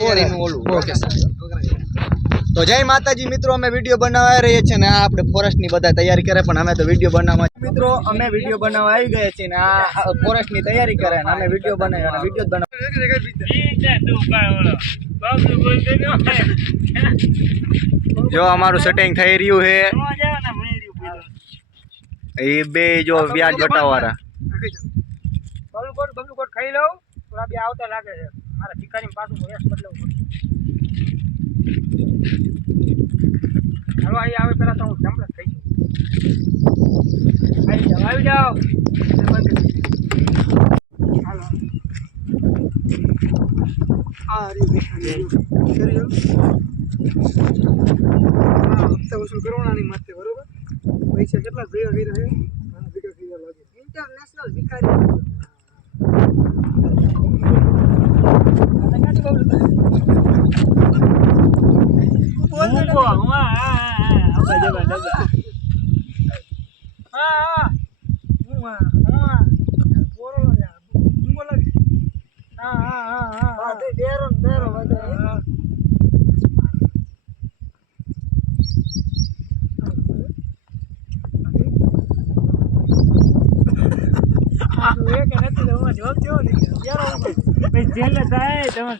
Okay sir. તો જય માતાજી મિત્રો, અમે વિડીયો બનાવવા રહીએ છીએ ને આ આપણે ફોરેસ્ટ ની બધા તૈયારી કરે, પણ અમે તો વિડીયો બનાવવા મિત્રો અમે વિડીયો બનાવવા આવી ગયા છીએ ને આ ફોરેસ્ટ ની તૈયારી કરે ને અમે વિડીયો બનાવી અને વિડીયો બનાવ. જો અમારું સેટિંગ થઈ રહ્યું છે એ બે જો વ્યાજ બતાવવાળા બબલુકોટ ખાઈ લઉં થોડા બે આવતા લાગે છે મારા ભિખારી પાછું વેસ બદલાવું હાલો અહીં આવે પેલા તો હું જમલા થઈ જાઉં આવી જાઓ હાલો હપ્તા વસૂલ કરવાના માટે બરોબર પૈસા કેટલા ભેગા કરી રહ્યા ભેગા કરી લાગે ઇન્ટરનેશનલ ભિખારી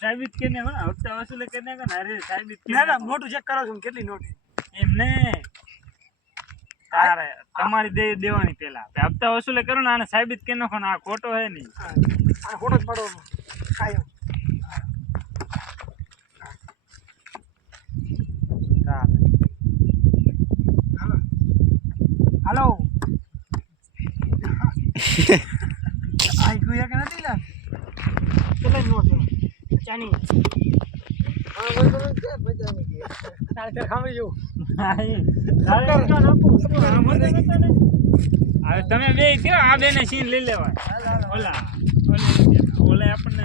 સાબિત કરીને હપ્તા વસૂલ કરીને સાબિત નોટું ચેક કરો છો કેટલી નોટ એમને તારે તમારી દે દેવાની પેલા હપ્તા વસૂલ કરો ને આને સાબિત કરી નાખો ને આ ખોટો હે નહીં આ ખોટો જ પડવાનો કાયો હાલો આઈ ગયા કે નથી લા કેટલા નોટ ચાની તમે બે કયો આ બે ને સીન લઈ લેવા ઓલા ઓલા આપણને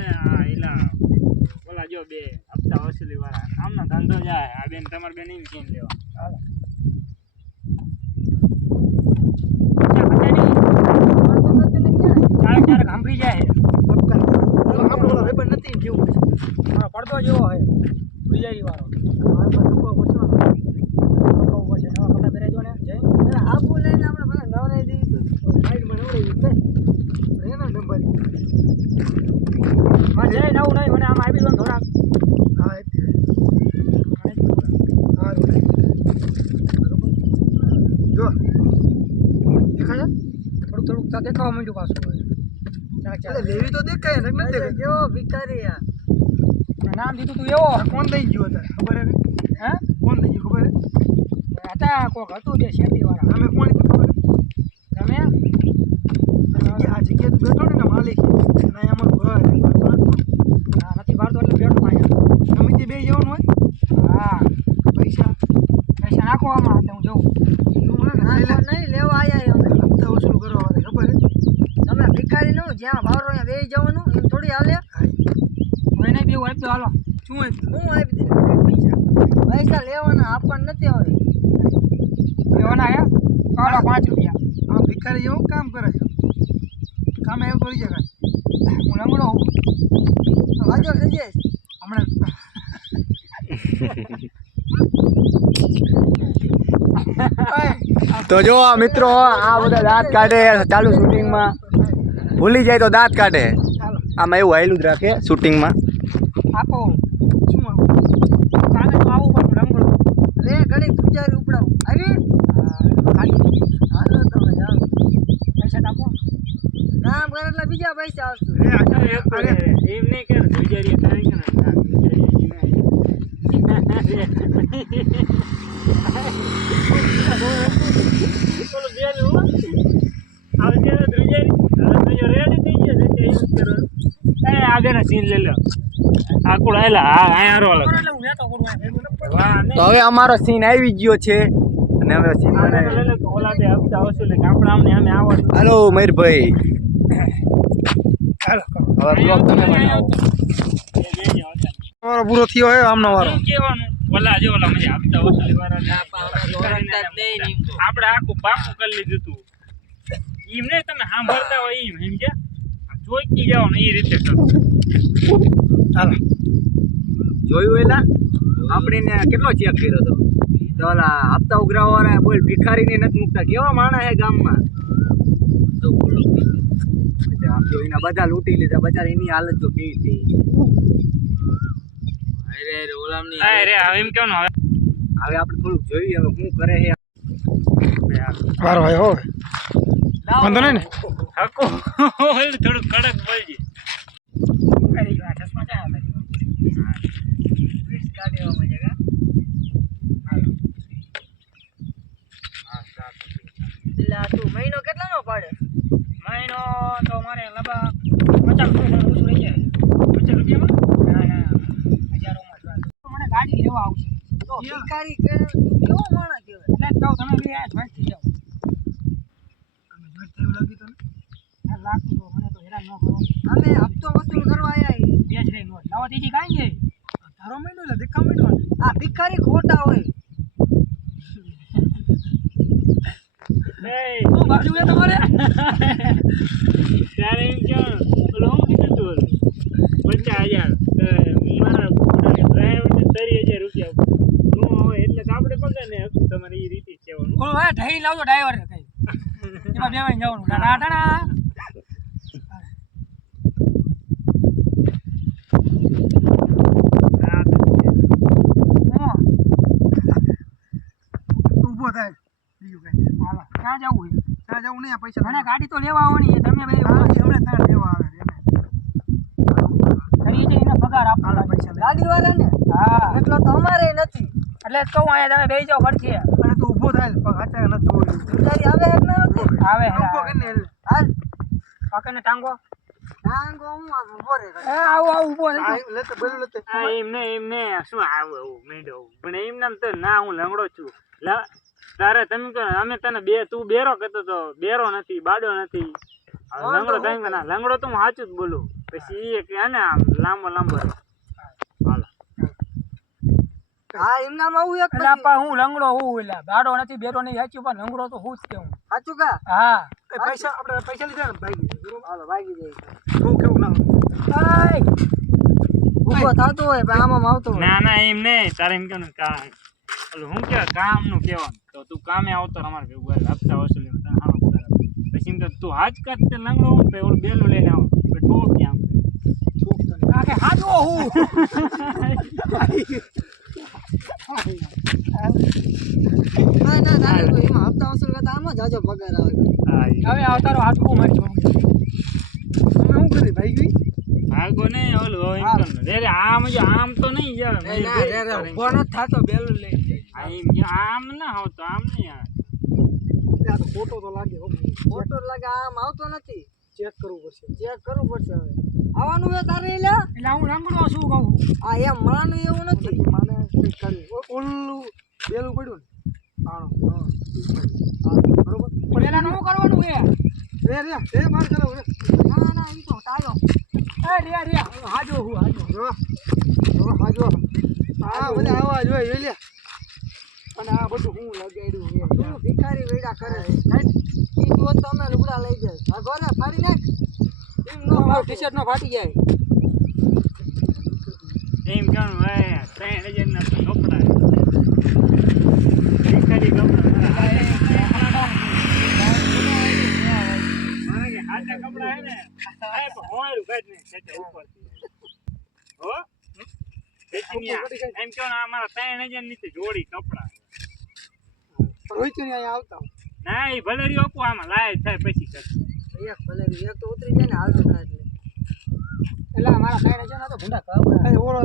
ઓલા જો બે હપ્તા વસૂલી વાળા આમનો ધંધો જાય આ બેન તમારે બેન સીન લેવા સાંભળી જાય નથી જેવું પડદો જેવો હોય ગુજારી વાળો નવા કપડા પહેરાઈ દો ને આપું લઈને આપણે બધા નવરાઈ દઈએ સાઈડમાં નવરાઈ દઈએ એનો નંબર જય નવું નહીં મને આમ આપી દો ને થોડાક જો દેખાય થોડુંક થોડુંક દેખાવા માંડ્યું પાછું લેવી તો દેખાય ને નથી કેવો ભિખારી નામ દીધું તું એવો કોણ દઈ ગયો હતા ખબર હે હે કોણ દઈ ગયું ખબર હે હતા કોક હતું જે શેરડી વાળા અમે કોણ ખબર તમે આ જગ્યાએ તું બેઠો ને માલિક ના અમારું ઘર ના નથી ભારતો એટલે બેઠો અહીંયા અમે જે બે જવાનું હોય હા પૈસા પૈસા નાખો આમાં એટલે હું જઉં નહીં લેવા આવ્યા અમે હપ્તા વસૂલ કરવા વાળા ખબર હે તમે ભિખારી નું જ્યાં ભાવરો અહીંયા બેસી જવાનું એમ થોડી હાલે મને બેવું આપી દો હાલો શું આપી દે પૈસા લેવાના આપણને નથી આવે લેવાના આયા કાળા 5 રૂપિયા આ ભિખારી જેવું કામ કરે છે કામે એવું થોડી જગાય હું લંગડો હોઉં વાજો થઈ જાય હમણાં તો જો મિત્રો આ બધા દાંત કાઢે ચાલુ શૂટિંગમાં ભૂલી જાય તો દાંત કાઢે આમાં એવું હાયલું જ રાખે શૂટિંગમાં આપો શું કામે તો આવું પણ રંગડો રે ઘડી ગુજારી ઉપડાવું આવી હાલો તમે જાઓ પૈસા આપો કામ કરે એટલે બીજા પૈસા આવશે એમ નહીં કે ગુજારી તારી કે તો હવે અમારો સીન આવી ગયો છે અને હવે સીન હાલો મયુરભાઈ હવે બ્લોગ તમે બનાવો તમારો પૂરો થયો હે આમનો વારો ઓલા જો ઓલા મજા આપતા વસૂલી વાળા આપણે આખું પાકું કરી લીધું તું એમ ને તમે સાંભળતા હોય એમ સમજ્યા ચોકી જાઓ ને એ રીતે કરો હાલો જોયું એલા આપણે એને કેટલો ચેક કર્યો હતો તો ઓલા હપ્તા ઉઘરાવા વાળા બોલ ભિખારીને નથી મૂકતા કેવા માણસ હે ગામમાં તો બોલો આમ જો એના બધા લૂંટી લીધા બચારા એની હાલત જો કેવી થઈ અરે ઓલામની અરે હવે એમ કેવું હવે હવે આપણે થોડુંક જોઈએ હવે શું કરે છે વારો ભાઈ હો વાંધો નહીં ને હકો થોડું કડક બોલજે કરી આ ચશ્મા ક્યાં હતા ટ્વિસ્ટ કાઢ્યો મજા એટલે તું મહિનો કેટલાનો પાડે મહિનો તો મારે લગભગ 50 રૂપિયા ઓછું રહી જાય 50 રૂપિયામાં ના હજારોમાં મને ગાડી લેવા આવશે તો ભિખારી કેવો માણસ કહેવાય એટલે કહું તમે બે આ જોઈન્ટ થઈ જાઓ તમે જોઈન્ટ થયું લાગી તને આ લાગતું તો મને તો હેરાન ન કરો અમે હપ્તો વસૂલ કરવા આયા બે જ રહી નોટ લાવો તેથી કાંઈ ગઈ તારો મહિનો એટલે દેખા મહિનો આ ભિખારી ખોટા હોય હું બાજુ એ તમારે ત્યારે એમ કે ઓલો હું કીધું તું 50,000 મારા ડ્રાઈવરને 30,000 રૂપિયા હું હોય એટલે તો આપણે પગાર ને હતું તમારે એ રીતે કહેવાનું બોલો હે ઢઈ લાવજો ડ્રાઈવર ને કઈ એમાં બેવાઈ જવાનું ના ટાણા ઊભો થાય બીજું કઈ હાલો ક્યાં જવું છે ત્યાં જવું નહીં પૈસા મને ગાડી તો લેવા આવવાની છે તમે બે હમણાં ત્યાં લેવા આવે કરીએ છીએ એના પગાર આપવાના પૈસા ગાડી વાળા ને હા એટલો તો અમારે નથી એટલે જ કહું અહીંયા તમે બેસી જાઓ પડખે અને તું ઊભો થાય પગ હાચા ન જોયું ગાડી આવે એક ના આવે ઊભો કરીને હાલ પાકને ટાંગો ટાંગો હું ઊભો રે એ આવું ઊભો લેતે બોલું લેતે એમને શું આવું મેંડો પણ એમ નામ તો ના હું લંગડો છું તારે તમે કહો અમે તને તું બેરો કહેતો તો બેરો નથી બાડો નથી લંગડો કઈ ના લંગડો તો હું સાચું જ બોલું પછી એ કે ને આમ લાંબો હાલો હા એમ નામ આવું એક એટલે હું લંગડો હું એટલે બાડો નથી બેરો નહીં સાચું પણ લંગડો તો હું જ કેવું સાચું કા હા પૈસા આપણે પૈસા લીધા ને ભાગી હાલો ભાગી જાય હું કેવું ના ઊભો થતો હોય પણ આમાં આવતો ના ના એમ નહીં તારે એમ કેવું હું કેવા કામ નું કેવાનું તો તું કામે આવતો અમારે ભેગું હપ્તા વસૂલી પછી એમ કે તું હાજ કર તે લંગડો હું તો ઓલું બેલું લઈને આવું ઠોક ક્યાં આખે હાજો હું ના એમાં હપ્તા વસૂલ કરતા આમાં જાજો પગાર આવે હવે આવતારો હાથકું મારી છોકરી તમે શું કરી ભાઈ ગઈ ભાગો ને ઓલું રે આમ તો નહીં જાય ઉભો ન થાતો બેલું લઈ આમ ના આવતો આમ નહીં આવે આ તો ફોટો તો લાગે ફોટો લાગે આમ આવતો નથી ચેક કરવું પડશે હવે આવવાનું હે તારે લે એટલે હું લંગડો શું કહું આ એમ માનું એવું નથી માને કંઈક કર્યું ઓલું બેલું પડ્યું ને આણો બરોબર પેલા નું કરવાનું હે રે માર કરો રે ના ઈ તો તાયો રે હાજો જો હાજો હા મને આવા જોઈએ લે અને આ બધું હું લગાડ્યું છે તું ભિખારી વેડા કરે ઈ જો તમે લુગડા લઈ જાય ભાગો ને ફાડી નાખ એમ નો ટી-શર્ટ નો ફાટી જાય એમ કેમ ભાઈ 3000 ના કપડા ભિખારી કપડા મારે હાથા કપડા હે ને સાહેબ હોયરું કાઢ ને સેટ ઉપર હો એમ કેમ અમારા 3000 નીચે જોડી કપડા રોહિત ને અહીંયા આવતા ના એ ભલે રહ્યો કો આમાં લાય થાય પછી કર એક ભલે એક તો ઉતરી જાય ને હાલતો થાય એટલે મારા 3000 ના તો ભૂંડા કપડા એ ઓળો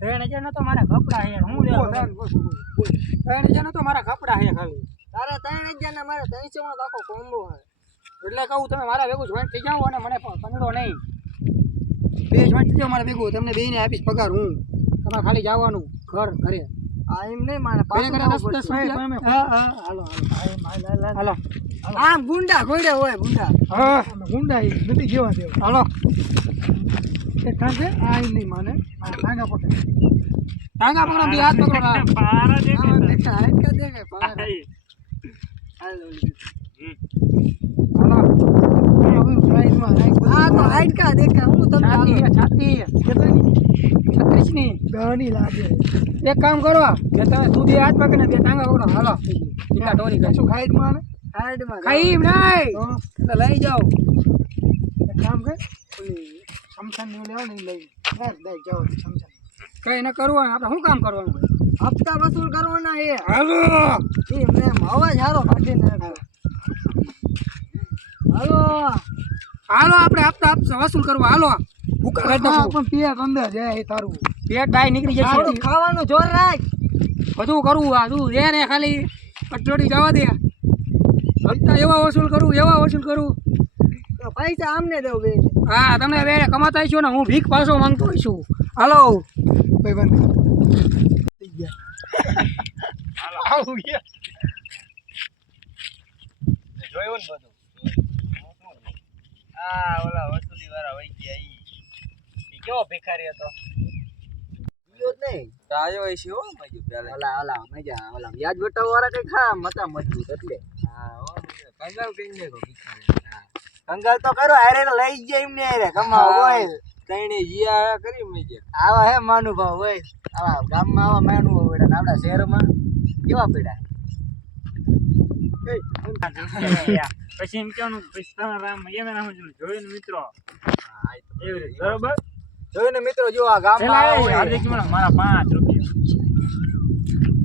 3000 ના તો મારા કપડા હે હું લેવા 3000 ના તો મારા કપડા હે ખાલી તારા 3000 ના મારા 300 નો આખો કોમ્બો હે એટલે કહું તમે મારા ભેગું જોઈન્ટ થઈ જાઓ અને મને પંગડો નહીં બે જોઈન્ટ થઈ જાઓ મારા ભેગું તમને બેને આપીશ પગાર હું તમારે ખાલી જવાનું ઘરે આ એમ નહીં મારે પાછું હાલો આમ ગુંડા ગોડે હોય ગુંડા હા ગુંડા ઈ નથી જેવા દેવ હાલો એ કાંસે આ ઈ નહીં માને ટાંગા પકડે બે હાથ પકડો પારા દેખે દેખા હાથ કા દેખે પારા હાલો હમ હાલો હવે ફ્રાઈ આ તો હાડકા દેખા હું તમને છાતી 36 ની ઘણી લાગે એક કામ કરો કે તમે સુધી હાથ પકડીને બે ટાંગા પકડો હાલો ટીકા ટોરી કરી શું હાઈડમાં ખાઈ નહીં તો લઈ જાઓ એક કામ કર ઓલી સમસાન ને લેવા નહીં લઈ દઈ જાઓ સમસાન કઈ ન કરવાનું આપણે શું કામ કરવાનું હપ્તા વસૂલ કરવાના એ હાલો એ મેં અવાજ હારો કાઢીને હાલો હાલો આપણે હપ્તા વસૂલ કરવા હાલો ભૂકા પણ પેટ અંદર જાય તારું પેટ બાય નીકળી જશે ખાવાનું જોર રાખ બધું કરવું આ તું રે ને ખાલી અટોડી જવા દે હપ્તા એવા વસૂલ કરું તો પૈસા આમને દેવ બે હા તમે બે કમાતા છો ને હું ભીખ પાછો માંગતો છું હાલો ભાઈ બંધ થઈ ગયા હાલો ગયા જોયું ને બધું આ ઓલા વસૂલી વાળા વઈ ગયા ઈ કેવો ભિખારી હતો ઈયો જ નહીં તાજો હોય છે હો મજુ પેલા ઓલા વ્યાજ વટાવ વાળા કઈ ખા મતા મજબૂત એટલે હા હો કંગાલ કઈને કો ભિખારી કંગાલ તો કરો હારે લઈ ગયા એમને હારે કમાવ હોય તઈને જીયા કરી મજે આવા હે માનુભાવ હોય આવા ગામમાં આવા માનુભાવ હોય આપણા શહેરમાં કેવા પડ્યા પછી એમ કેવાનું પછી તમારા રામ એમ નામ જોયું ને મિત્રો એવી રીતે બરોબર જોયું ને મિત્રો જો આ ગામમાં હાર્દિક મારા 5 રૂપિયા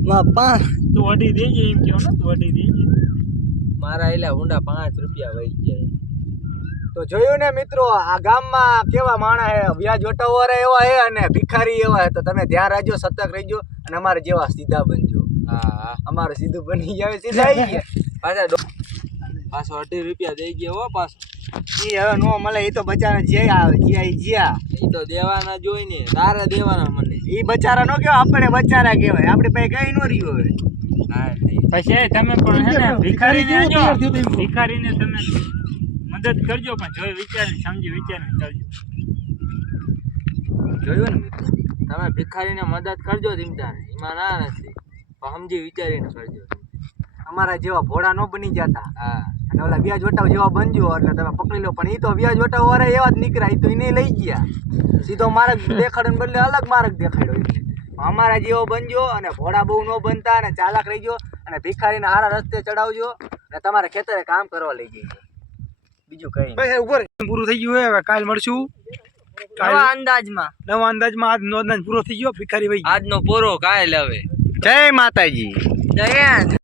માં 5 તું અઢી દેજે એમ કેવો ને તું અઢી દેજે મારા એલા ઊંડા 5 રૂપિયા વઈ ગયા તો જોયું ને મિત્રો આ ગામમાં કેવા માણસ હે વ્યાજ વટાવવાળા એવા હે અને ભિખારી એવા હે તો તમે ધ્યાન રાખજો સતર્ક રહેજો અને અમારે જેવા સીધા બનજો હા અમારે સીધું બની જાય સીધા આવી ગયા પાછો 2 રૂપિયા દઈ ગયા હો પાછો ઈ હવે નો મળે ઈ તો બચારા જે આવે જ્યાં ઈ તો દેવાના જોઈ ને તારે દેવાના મને ઈ બચારા નો કેવા આપણે બચારા કહેવાય આપણે પાસે કઈ નો રહ્યું હવે હા પછી તમે પણ હે ને ભિખારીને આજો ભિખારીને તમે મદદ કરજો પણ જોઈ વિચારીને સમજી વિચારીને કરજો જોયું ને મિત્રો તમે ભિખારીને મદદ કરજો ધીમતાને એમાં ના નથી પણ સમજી વિચારીને કરજો અમારા જેવા ભોળા નો બની જતા હા અને ઓલા વ્યાજ વટાવ જેવા બનજો એટલે તમે પકડી લો પણ ઈ તો વ્યાજ વટાવ વાળા એવા જ નીકળ્યા ઈ તો એને લઈ ગયા સીધો માર્ગ દેખાડે બદલે અલગ માર્ગ દેખાડ્યો એટલે અમારા જેવો બનજો અને ભોળા બહુ નો બનતા અને ચાલાક રહીજો અને ભિખારીને હારા રસ્તે ચડાવજો અને તમારા ખેતરે કામ કરવા લઈ જજો બીજું કઈ ભાઈ ઉપર પૂરું થઈ ગયું હવે કાલ મળશું નવા અંદાજમાં આજનો અંદાજ પૂરો થઈ ગયો ભિખારી ભાઈ આજનો પોરો કાલ હવે જય માતાજી જય